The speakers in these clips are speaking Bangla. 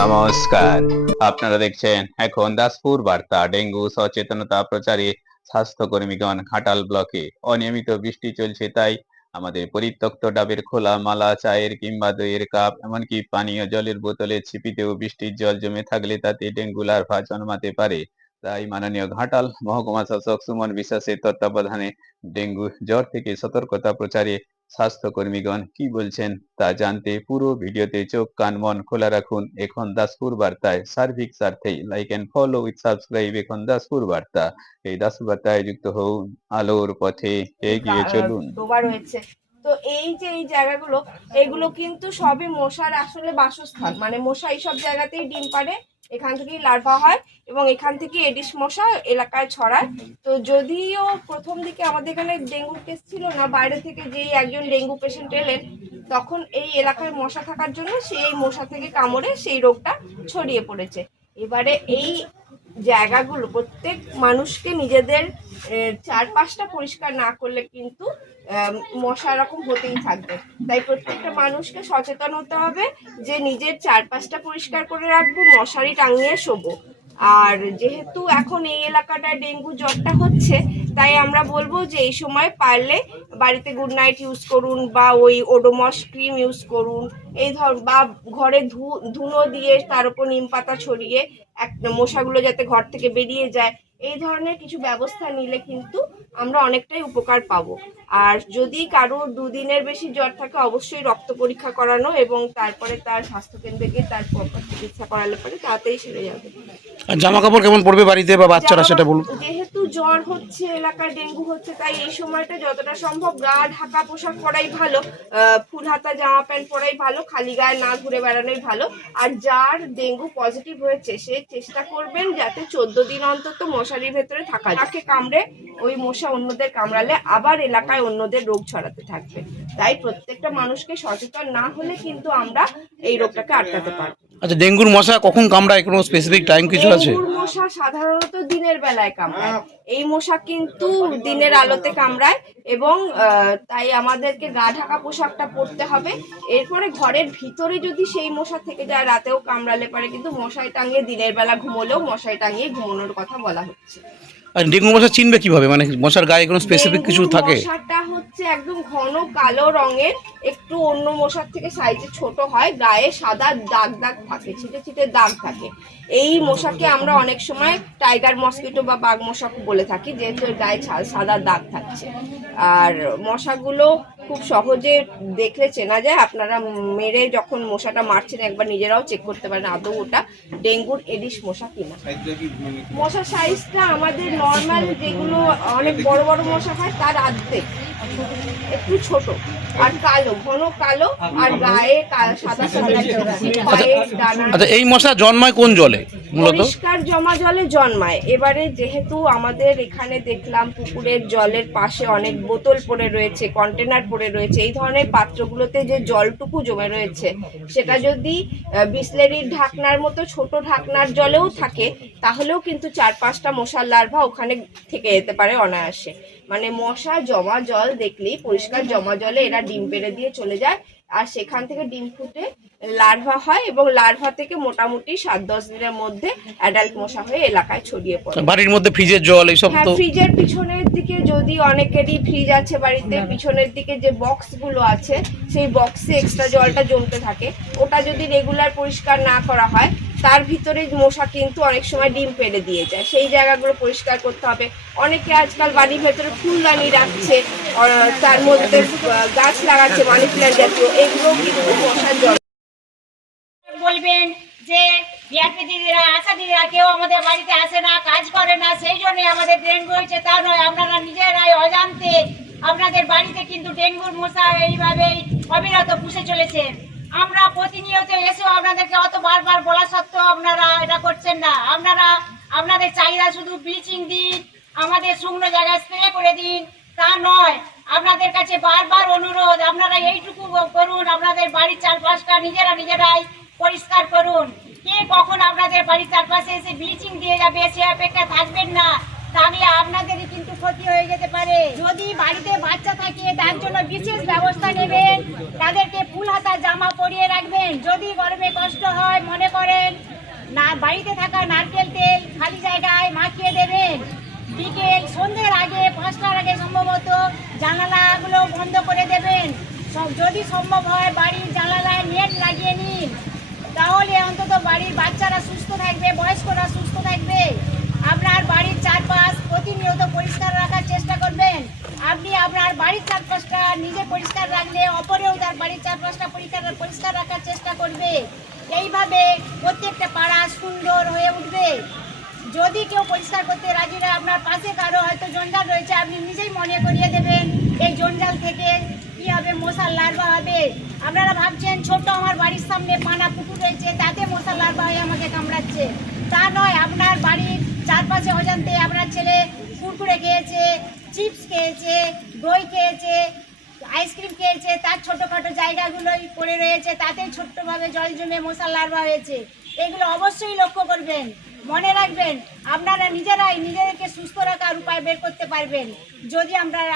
নমস্কার, আপনারা দেখছেন এখন দাসপুর বার্তা। ডেঙ্গু সচেতনতা প্রচারে স্বাস্থ্যকর্মীগণ ঘাটাল ব্লকে। অনিয়মিত বৃষ্টি চলছে, তাই আমাদের পরিত্যক্ত ডাবের খোলা, মালা, চায়ের কিংবা দইয়ের কাপ, এমনকি পানীয় জলের বোতলে ছিপিতেও বৃষ্টির জল জমে থাকলে তাতে ডেঙ্গু লার্ভা জন্মাতে পারে। তাই মাননীয় ঘাটাল মহকুমা শাসক সুমন বিশ্বাসের তত্ত্বাবধানে ডেঙ্গু জ্বর থেকে সতর্কতা প্রচারে স্বাস্থ্যকর্মীগণ কি বলছেন তা জানতে পুরো ভিডিওতে চোখ কান মন খোলা রাখুন। এখন দাসপুর বার্তায় সার্বিক স্বার্থেই like and follow with subscribe এখন দাসপুর বার্তা। এই দাসপুর বার্তায় যুক্ত হন, আলোর পথে এগিয়ে চলুন। ডোবা রয়েছে। তো এই যে এই জায়গাগুলো, এগুলো কিন্তু সবই মশার আসলে বাসস্থান। মানে মশা এইসব জায়গাতেই ডিম পাড়ে, এখান থেকেই লার্ভা হয় এবং এখান থেকে এডিস মশা এলাকায় ছড়ায়। তো যদিও প্রথম দিকে আমাদের এখানে ডেঙ্গু কেস ছিল না, বাইরে থেকে যেই একজন ডেঙ্গু পেশেন্ট এলেন, তখন এই এলাকায় মশা থাকার জন্য সেই মশা থেকে কামড়ে সেই রোগটা ছড়িয়ে পড়েছে। এবারে এই জায়গাগুলো প্রত্যেক মানুষকে নিজেদের চারপাশটা পরিষ্কার না করলে কিন্তু মশা এরকম হতেই থাকবে। তাই প্রত্যেকটা মানুষকে সচেতন হতে হবে যে নিজের চারপাশটা পরিষ্কার করে রাখবো, মশারি টাঙিয়ে শোবো। আর যেহেতু এখন এই এলাকাটায় ডেঙ্গু জ্বরটা হচ্ছে, তাই আমরা বলবো যে এই সময় পারলে বাড়িতে গুড নাইট ইউজ করুন বা ওই ওডোমস ক্রিম ইউজ করুন, এই বা ঘরে ধুনো দিয়ে তার উপর নিম পাতা ছড়িয়ে মশাগুলো যাতে ঘর থেকে বেরিয়ে যায়, এই ধরনের কিছু ব্যবস্থা নিলে কিন্তু আমরা অনেকটাই উপকার পাবো। আর যদি কারো দুদিনের বেশি জ্বর থাকে, অবশ্যই রক্ত পরীক্ষা করানো এবং তারপরে তার স্বাস্থ্যকেন্দ্রে গিয়ে তার প্রপার চিকিৎসা করালে পরে তাড়াতাড়ি সেরে যাবে। আর জামা কাপড় কেমন পরবে বাড়িতে বা বাচ্চারা, সেটা বলুন। যেহেতু জ্বর হচ্ছে, এলাকায় ডেঙ্গু হচ্ছে, তাই এই সময়টা যতটা সম্ভব গা ঢাকা পোশাক পরাই ভালো, ফুল হাতা জামা প্যান্ট পরাই ভালো, খালি গায়ে না ঘুরে বেড়ানোই ভালো। আর যার ডেঙ্গু পজিটিভ হয়েছে সে চেষ্টা করবেন যাতে 14 দিন অন্তত মশারির ভেতরে থাকা যায়। তাকে কামড়ে ওই মশা অন্যদের কামড়ালে আবার এলাকায় অন্যদের রোগ ছড়াতে থাকবে। তাই প্রত্যেকটা মানুষকে সচেতন না হলে কিন্তু আমরা এই রোগটাকে আটকাতে পারবো। আচ্ছা, ডেঙ্গুর মশা কখন কামড়ায়, কোনো স্পেসিফিক টাইম কিছু আছে? ডেঙ্গুর মশা সাধারণত দিনের বেলায় কামড়ায়। এই মশা কিন্তু দিনের আলোতে কামড়ায় এবং তাই আমাদেরকে গা ঢাকা পোশাকটা পরতে হবে। এরপরে ঘরের ভিতরে যদি সেই মশা থেকে যায়, রাতেও কামড়ালে পারে, কিন্তু মশারি টাঙিয়ে দিনের বেলা ঘুমোলেও মশারি টাঙিয়ে ঘুমানোর কথা বলা হচ্ছে। আর ডেঙ্গু মশা চিনবে কিভাবে, মানে মশার গায়ে কোনো স্পেসিফিক কিছু থাকে? মশাটা হচ্ছে একদম ঘন কালো রঙের, একটু অন্য মশার থেকে সাইজে ছোট হয়, গায়ে সাদা দাগ দাগ থাকে, ছিটে ছিটে দাগ থাকে। এই মশাকে আমরা অনেক সময় টাইগার মসকিটো বা বাঘ মশা বলে থাকি, যেহেতু এর গায়ে সাদা দাগ থাকছে। আর মশাগুলো খুব সহজে দেখলে চেনা যায়। আপনারা মেরে যখন মশাটা মারছেন একবার নিজেরাও চেক করতে পারেন আদৌ ওটা ডেঙ্গুর এডিস মশা কিনা। মশার সাইজটা আমাদের নর্মাল যেগুলো অনেক বড় বড় মশা হয় তার অর্ধেক, একটু ছোট আর কালো, ঘন কালো, আর গায়ে সাদা সাদা। আচ্ছা, এই মশা জন্মায় কোন জলে? মূলত পরিষ্কার জমা জলে জন্মায়। এবারে যেহেতু আমাদের এখানে দেখলাম পুকুরের জলের পাশে অনেক বোতল পড়ে রয়েছে, কন্টেনার পড়ে রয়েছে, এই ধরনের পাত্রগুলোতে যে জলটুকু জমে রয়েছে সেটা যদি বিসলেরির ঢাকনার মতো ছোট ঢাকনার জলেও থাকে, তাহলেও কিন্তু 4-5টা মশার লার্ভা ওখানে থেকে যেতে পারে অনায়াসে। মানে মশা জমা জল দেখলেই, পরিষ্কার জমা জলে এরা ডিম পেড়ে দিয়ে চলে যায়, আর সেখান থেকে ডিম ফুটে লার্ভা হয় এবং লার্ভা থেকে মোটামুটি 7-10 দিনের মধ্যে অ্যাডাল্ট মশা হয়ে এলাকায় ছড়িয়ে পড়ে। বাড়ির মধ্যে ফ্রিজের জল এইসব তো? ফ্রিজের পিছনের দিকে, যদি অনেকেরই ফ্রিজ আছে বাড়িতে, পিছনের দিকে যে বক্স গুলো আছে সেই বক্সে এক্সট্রা জলটা জমতে থাকে, ওটা যদি রেগুলার পরিষ্কার না করা হয়, তার ভিতরে মশা কিন্তু অনেক সময় ডিম পেড়ে দিয়ে যায়। সেই জায়গাগুলো পরিষ্কার করতে হবে। অনেকে আজকাল বাড়ির ভেতরে ফুলদানি রাখছে, তার মধ্যে গাছ লাগাচ্ছে, মানি প্ল্যান্ট জাতীয়, এগুলো কিন্তু মশার জল। বলবেন যে বিআরপি দিদিরা, আশা দিদিরা কেউ আমাদের বাড়িতে আসে না, কাজ করে না, সেই জন্য আমাদের ডেঙ্গু হয়েছে, তা নয়। আপনারা নিজেরাই অজান্তে আপনাদের বাড়িতে কিন্তু ডেঙ্গুর মশা এইভাবেই অবিরত পুষে চলেছেন। আমরা প্রতিনিয়ত এসেও আপনাদেরকে অত বারবার বলা সত্ত্বেও আপনারা এটা করছেন না। আপনারা আপনাদের চাহিদা শুধু ব্লিচিং দিন, আমাদের শুকনো জায়গায় স্প্রে করে দিন, তা নয়। আপনাদের কাছে বারবার অনুরোধ, আপনারা এইটুকু করুন, আপনাদের বাড়ির চারপাশটা নিজেরাই পরিষ্কার করুন। কে কখন আপনাদের বাড়ির চারপাশে এসে ব্লিচিং দিয়ে যাবে সে অপেক্ষা থাকবেন না। তাহলে আপনাদেরই কিন্তু ক্ষতি হয়ে যেতে পারে। যদি বাড়িতে বাচ্চা থাকে তার জন্য বিশেষ ব্যবস্থা নেবেন, তাদেরকে ফুল হাতা জামা পরিয়ে রাখবেন। যদি গরমে কষ্ট হয় মনে করেন না, বাড়িতে থাকা নারকেল তেল খালি জায়গায় মাখিয়ে দেবেন। বিকেল সন্ধ্যের আগে 5টার আগে সম্ভবত জানালাগুলো বন্ধ করে দেবেন। যদি সম্ভব হয় বাড়ির জানালায় নেট লাগিয়ে নিন, তাহলে অন্তত বাড়ির বাচ্চারা সুস্থ থাকবে, বয়স্করা সুস্থ থাকবে। আপনার বাড়ির চারপাশ প্রতিনিয়ত পরিষ্কার রাখার চেষ্টা করবেন। আপনি আপনার বাড়ির চারপাশটা নিজে পরিষ্কার রাখলে অপরেও তার বাড়ির চারপাশটা পরিষ্কার রাখার চেষ্টা করবে। এইভাবে প্রত্যেকটা পাড়া সুন্দর হয়ে উঠবে। যদি কেউ পরিষ্কার করতে রাজি নয়, আপনার পাশে কারো হয়তো জঞ্জাল রয়েছে, আপনি নিজেই মনে করিয়ে দেবেন এই জঞ্জাল থেকে কি হবে, মশার লার্ভা হবে। আপনারা ভাবছেন ছোট আমার বাড়ির সামনে পানা পুকুর রয়েছে, তাতে মশার লার্ভা হয়ে আমাকে কামড়াচ্ছে। তা নয়, আপনার বাড়ির চারপাশে অজান্তে আপনার ছেলে কুরকুরে খেয়েছে, চিপস খেয়েছে, দই খেয়েছে, আইসক্রিম খেয়েছে, তার ছোটোখাটো জায়গাগুলোই পড়ে রয়েছে, তাতেই ছোট্টভাবে জল জমে মশার লার্ভা হয়েছে। এগুলো অবশ্যই লক্ষ্য করবেন। মনে রাখবেন, আপনারা নিজেরাই নিজেদেরকে সুস্থ রাখার উপায় বের করতে পারবেন যদি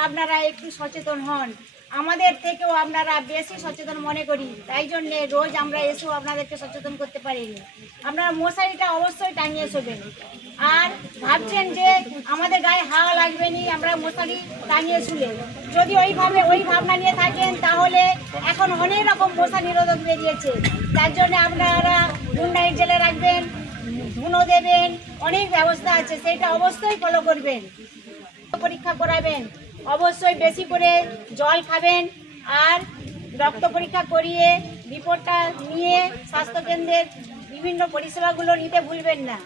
আপনারা একটু সচেতন হন। আমাদের থেকেও আপনারা বেশি সচেতন মনে করি, তাই জন্যে রোজ আমরা এসেও আপনাদেরকে সচেতন করতে পারিনি। আপনারা মশারিটা অবশ্যই টাঙিয়ে শোবেন। আর ভাবছেন যে আমাদের গায়ে হাওয়া লাগবে নি আমরা মশারি টাঙিয়ে শুলে, যদি ওই ভাবনা নিয়ে থাকেন তাহলে এখন অনেক রকম মশা নিরোধক বেরিয়েছে। তার জন্য আপনারা গুড নাইট জেলে রাখবেন, ধুনো দেবেন, অনেক ব্যবস্থা আছে, সেটা অবশ্যই ফলো করবেন। পরীক্ষা করাবেন, অবশ্যই বেশি করে জল খাবেন, আর রক্ত পরীক্ষা করিয়ে রিপোর্টটা নিয়ে স্বাস্থ্যকেন্দ্রের বিভিন্ন পরিষেবাগুলো নিতে ভুলবেন না।